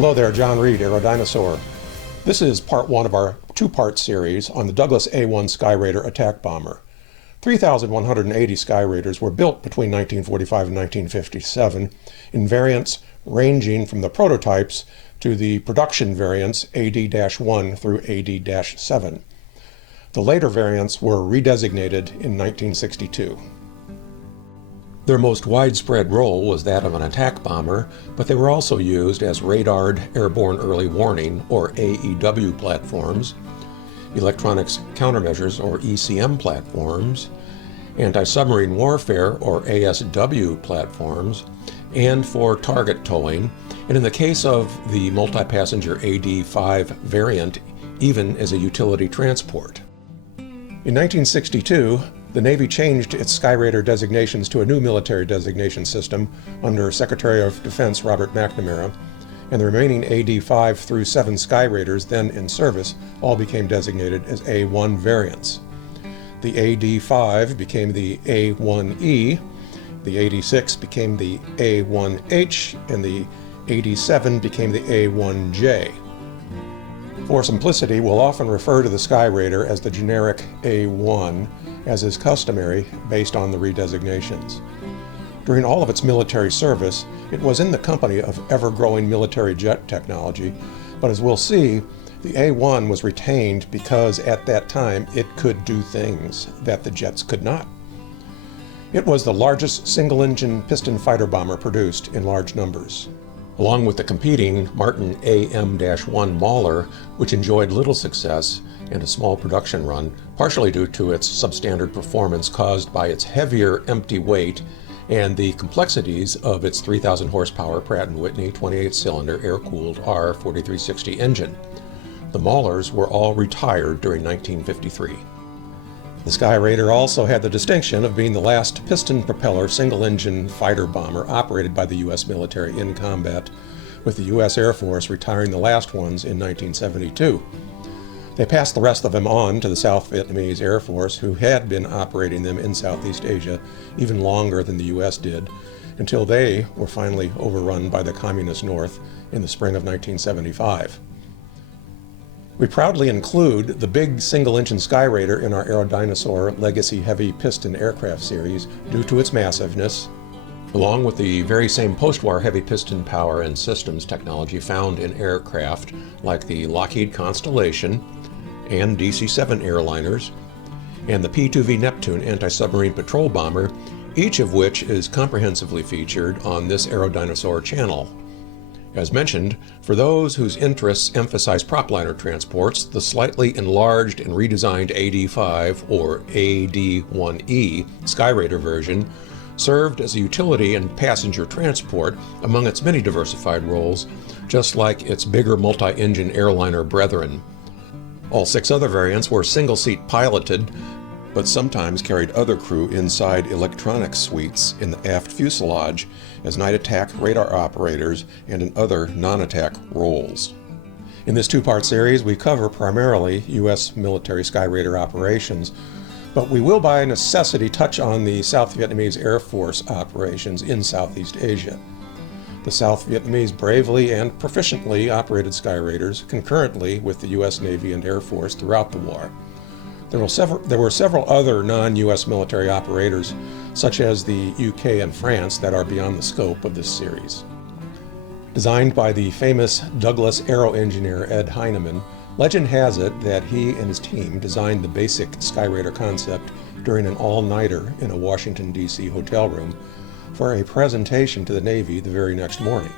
Hello there, John Reed, Aerodinosaur. This is part one of our two-part series on the Douglas A-1 Skyraider attack bomber. 3,180 Skyraiders were built between 1945 and 1957 in variants ranging from the prototypes to the production variants AD-1 through AD-7. The later variants were redesignated in 1962. Their most widespread role was that of an attack bomber, but they were also used as radared airborne early warning, or AEW platforms, electronics countermeasures, or ECM platforms, anti-submarine warfare, or ASW platforms, and for target towing, and in the case of the multi-passenger AD-5 variant, even as a utility transport. In 1962, the Navy changed its Skyraider designations to a new military designation system under Secretary of Defense Robert McNamara, and the remaining AD-5 through 7 Skyraiders then in service all became designated as A-1 variants. The AD-5 became the A-1E, the AD-6 became the A-1H, and the AD-7 became the A-1J. For simplicity, we'll often refer to the Skyraider as the generic A-1, as is customary based on the redesignations. During all of its military service, it was in the company of ever-growing military jet technology, but as we'll see, the A-1 was retained because at that time it could do things that the jets could not. It was the largest single-engine piston fighter bomber produced in large numbers. Along with the competing Martin AM-1 Mauler, which enjoyed little success and a small production run, partially due to its substandard performance caused by its heavier empty weight and the complexities of its 3,000 horsepower Pratt & Whitney 28-cylinder air-cooled R4360 engine. The Maulers were all retired during 1953. The Skyraider also had the distinction of being the last piston-propeller single-engine fighter bomber operated by the U.S. military in combat, with the U.S. Air Force retiring the last ones in 1972. They passed the rest of them on to the South Vietnamese Air Force, who had been operating them in Southeast Asia even longer than the U.S. did, until they were finally overrun by the Communist North in the spring of 1975. We proudly include the big single-engine Skyraider in our Aerodinosaur Legacy Heavy Piston Aircraft series due to its massiveness, along with the very same post-war heavy piston power and systems technology found in aircraft like the Lockheed Constellation and DC-7 airliners, and the P-2V Neptune anti-submarine patrol bomber, each of which is comprehensively featured on this Aerodinosaur channel. As mentioned, for those whose interests emphasize propliner transports, the slightly enlarged and redesigned AD-5 or AD-1E Skyraider version served as a utility and passenger transport among its many diversified roles, just like its bigger multi-engine airliner brethren. All 6 other variants were single-seat piloted, but sometimes carried other crew inside electronics suites in the aft fuselage as night attack radar operators and in other non-attack roles. In this two-part series, we cover primarily U.S. military Skyraider operations, but we will by necessity touch on the South Vietnamese Air Force operations in Southeast Asia. The South Vietnamese bravely and proficiently operated Skyraiders concurrently with the U.S. Navy and Air Force throughout the war. There were several other non-U.S. military operators, such as the UK and France, that are beyond the scope of this series. Designed by the famous Douglas aero engineer Ed Heinemann, legend has it that he and his team designed the basic Skyraider concept during an all-nighter in a Washington, D.C. hotel room for a presentation to the Navy the very next morning,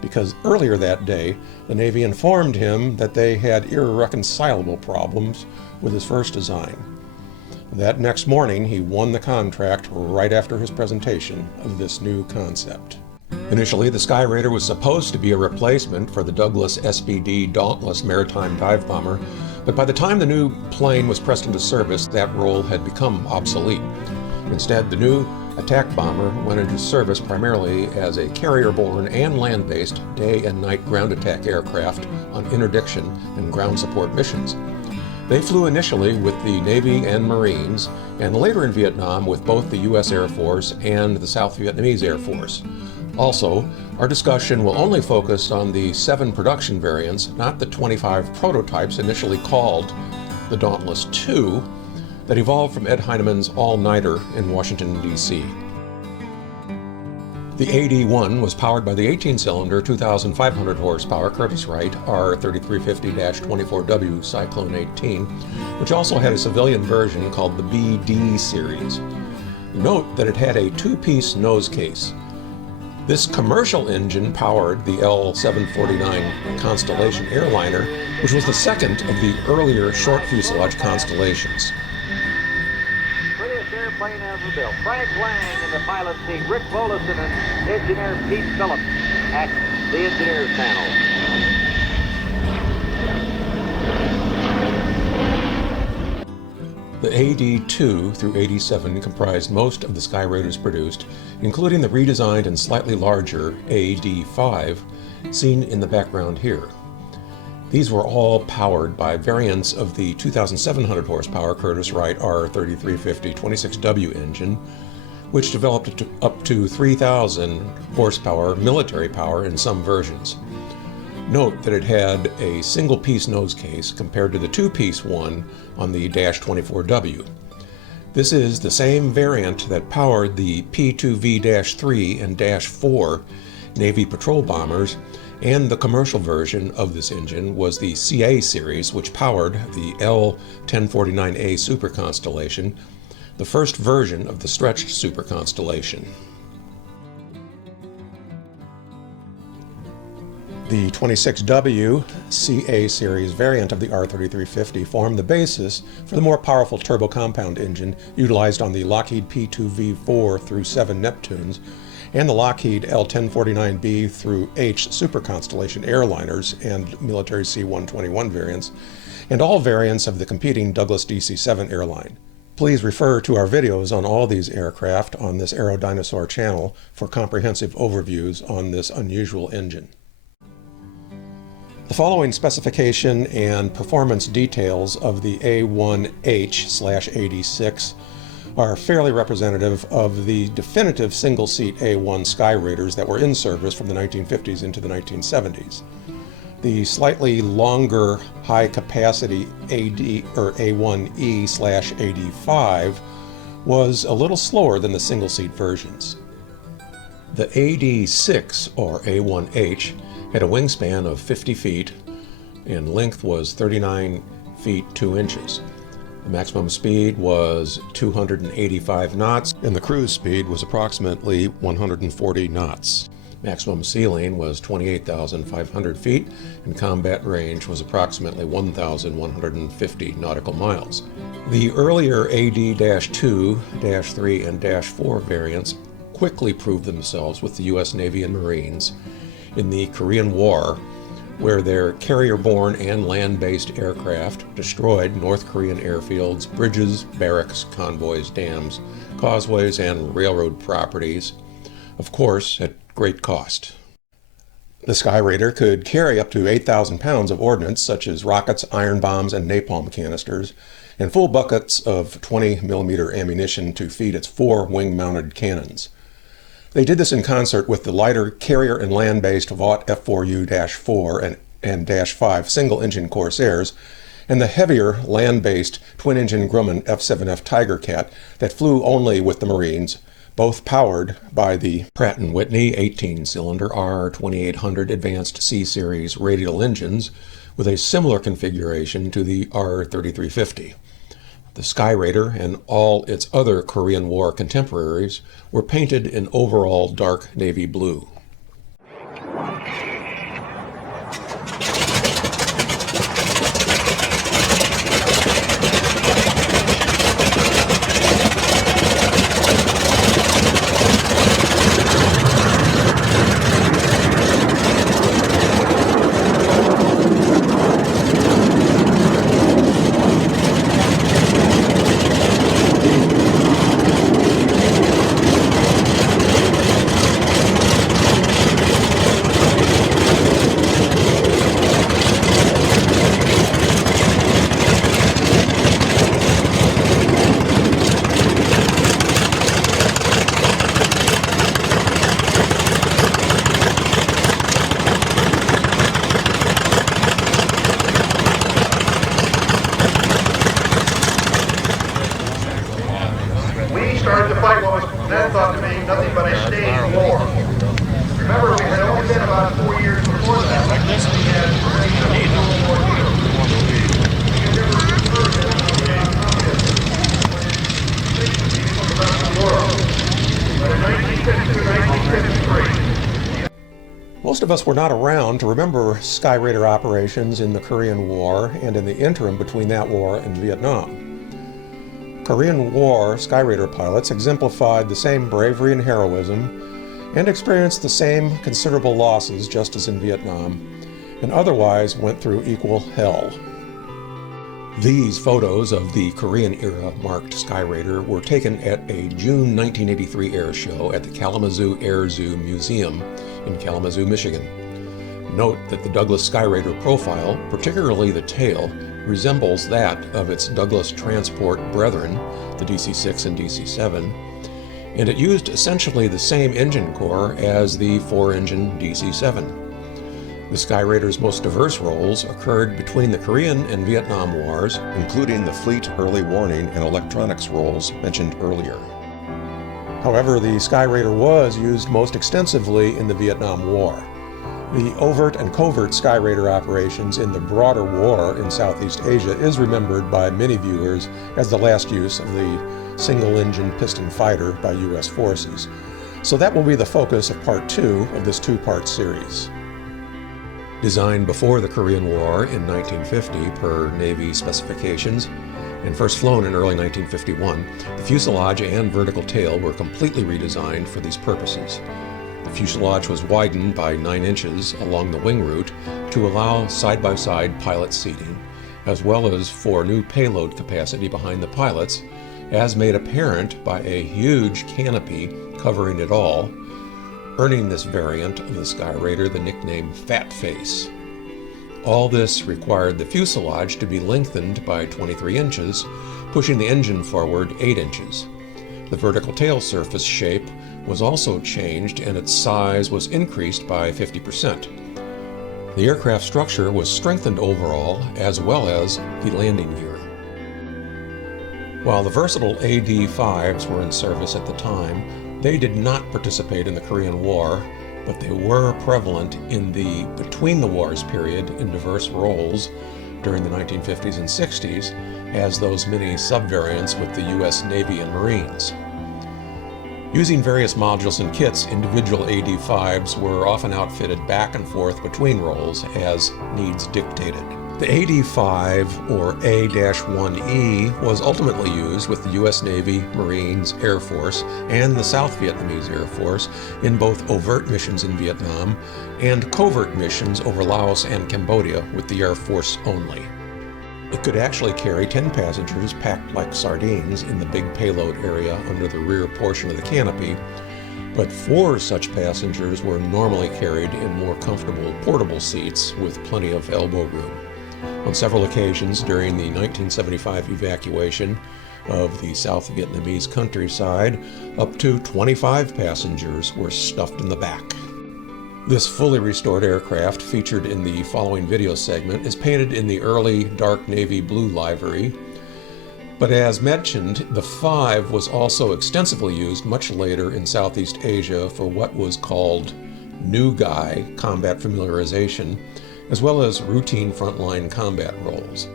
because earlier that day, the Navy informed him that they had irreconcilable problems with his first design. That next morning, he won the contract right after his presentation of this new concept. Initially, the Skyraider was supposed to be a replacement for the Douglas SBD Dauntless maritime dive bomber, but by the time the new plane was pressed into service, that role had become obsolete. Instead, the new attack bomber went into service primarily as a carrier-borne and land-based day and night ground attack aircraft on interdiction and ground support missions. They flew initially with the Navy and Marines, and later in Vietnam with both the U.S. Air Force and the South Vietnamese Air Force. Also, our discussion will only focus on the 7 production variants, not the 25 prototypes initially called the Dauntless II, that evolved from Ed Heinemann's All-Nighter in Washington, D.C. The A-1 was powered by the 18-cylinder, 2,500 horsepower Curtiss-Wright R3350-24W Cyclone 18, which also had a civilian version called the BD series. Note that it had a 2-piece nose case. This commercial engine powered the L-749 Constellation airliner, which was the second of the earlier short fuselage Constellations. Prettiest airplane ever built. Frank Lang in the pilot seat, Rick Volison and engineer Pete Phillips at the engineers panel. The AD-2 through AD-7 comprised most of the Skyraiders produced, including the redesigned and slightly larger AD-5, seen in the background here. These were all powered by variants of the 2,700 horsepower Curtiss-Wright R3350 26W engine, which developed up to 3,000 horsepower military power in some versions. Note that it had a single-piece nose case compared to the 2-piece one on the -24W. This is the same variant that powered the P-2V-3 and -4 Navy patrol bombers, and the commercial version of this engine was the CA series, which powered the L-1049A Super Constellation, the first version of the stretched Super Constellation. The 26W CA series variant of the R3350 formed the basis for the more powerful turbo-compound engine utilized on the Lockheed P-2V-4 through 7 Neptunes and the Lockheed L-1049B through H Super Constellation airliners and military C-121 variants, and all variants of the competing Douglas DC-7 airline. Please refer to our videos on all these aircraft on this Aero Dinosaur channel for comprehensive overviews on this unusual engine. The following specification and performance details of the A-1H/AD-6 are fairly representative of the definitive single-seat A-1 Skyraiders that were in service from the 1950s into the 1970s. The slightly longer high-capacity A-1E/AD-5 was a little slower than the single-seat versions. The AD-6, or A-1H, had a wingspan of 50 feet and length was 39 feet 2 inches. The maximum speed was 285 knots and the cruise speed was approximately 140 knots. Maximum ceiling was 28,500 feet and combat range was approximately 1,150 nautical miles. The earlier AD-2, -3, and -4 variants quickly proved themselves with the U.S. Navy and Marines in the Korean War, where their carrier-borne and land-based aircraft destroyed North Korean airfields, bridges, barracks, convoys, dams, causeways, and railroad properties, of course at great cost. The Skyraider could carry up to 8,000 pounds of ordnance such as rockets, iron bombs, and napalm canisters, and full buckets of 20mm ammunition to feed its 4 wing-mounted cannons. They did this in concert with the lighter carrier and land-based Vought F4U-4 and -5 single-engine Corsairs, and the heavier land-based twin-engine Grumman F-7F Tiger Cat that flew only with the Marines, both powered by the Pratt & Whitney 18-cylinder R2800 Advanced C-Series radial engines with a similar configuration to the R3350. The Skyraider and all its other Korean War contemporaries were painted in overall dark navy blue. Most of us were not around to remember Skyraider operations in the Korean War and in the interim between that war and Vietnam. Korean War Skyraider pilots exemplified the same bravery and heroism and experienced the same considerable losses just as in Vietnam, and otherwise went through equal hell. These photos of the Korean-era marked Skyraider were taken at a June 1983 air show at the Kalamazoo Air Zoo Museum in Kalamazoo, Michigan. Note that the Douglas Skyraider profile, particularly the tail, resembles that of its Douglas transport brethren, the DC-6 and DC-7, and it used essentially the same engine core as the four-engine DC-7. The Skyraider's most diverse roles occurred between the Korean and Vietnam Wars, including the fleet early warning and electronics roles mentioned earlier. However, the Skyraider was used most extensively in the Vietnam War. The overt and covert Skyraider operations in the broader war in Southeast Asia is remembered by many viewers as the last use of the single-engine piston fighter by U.S. forces. So that will be the focus of Part 2 of this two-part series. Designed before the Korean War in 1950 per Navy specifications, and first flown in early 1951, the fuselage and vertical tail were completely redesigned for these purposes. The fuselage was widened by 9 inches along the wing root to allow side-by-side pilot seating, as well as for new payload capacity behind the pilots, as made apparent by a huge canopy covering it all, earning this variant of the Skyraider the nickname Fat Face. All this required the fuselage to be lengthened by 23 inches, pushing the engine forward 8 inches. The vertical tail surface shape was also changed and its size was increased by 50%. The aircraft structure was strengthened overall as well as the landing gear. While the versatile AD-5s were in service at the time, they did not participate in the Korean War, but they were prevalent in the between the wars period in diverse roles during the 1950s and 60s as those mini subvariants with the U.S. Navy and Marines. Using various modules and kits, individual AD-5s were often outfitted back and forth between roles as needs dictated. The AD-5, or A-1E, was ultimately used with the U.S. Navy, Marines, Air Force, and the South Vietnamese Air Force in both overt missions in Vietnam and covert missions over Laos and Cambodia with the Air Force only. It could actually carry 10 passengers packed like sardines in the big payload area under the rear portion of the canopy, but 4 such passengers were normally carried in more comfortable portable seats with plenty of elbow room. On several occasions during the 1975 evacuation of the South Vietnamese countryside, up to 25 passengers were stuffed in the back. This fully restored aircraft, featured in the following video segment, is painted in the early dark navy blue livery. But as mentioned, the 5 was also extensively used much later in Southeast Asia for what was called new guy combat familiarization, as well as routine frontline combat roles.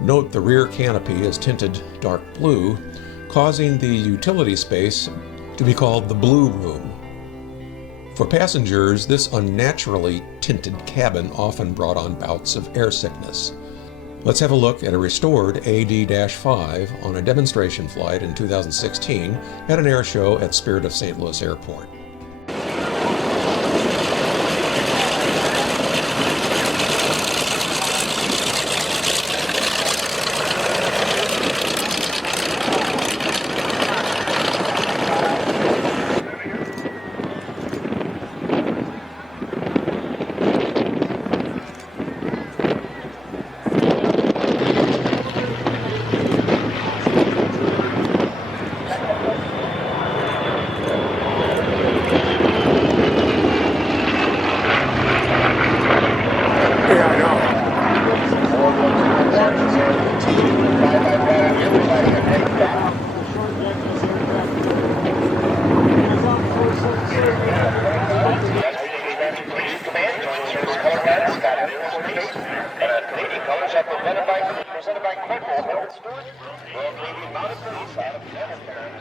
Note the rear canopy is tinted dark blue, causing the utility space to be called the Blue Room. For passengers, this unnaturally tinted cabin often brought on bouts of air sickness. Let's have a look at a restored AD-5 on a demonstration flight in 2016 at an air show at Spirit of St. Louis Airport. Presented by Corporal Harold Stewart, Royal Navy Mounted Police out of Canada.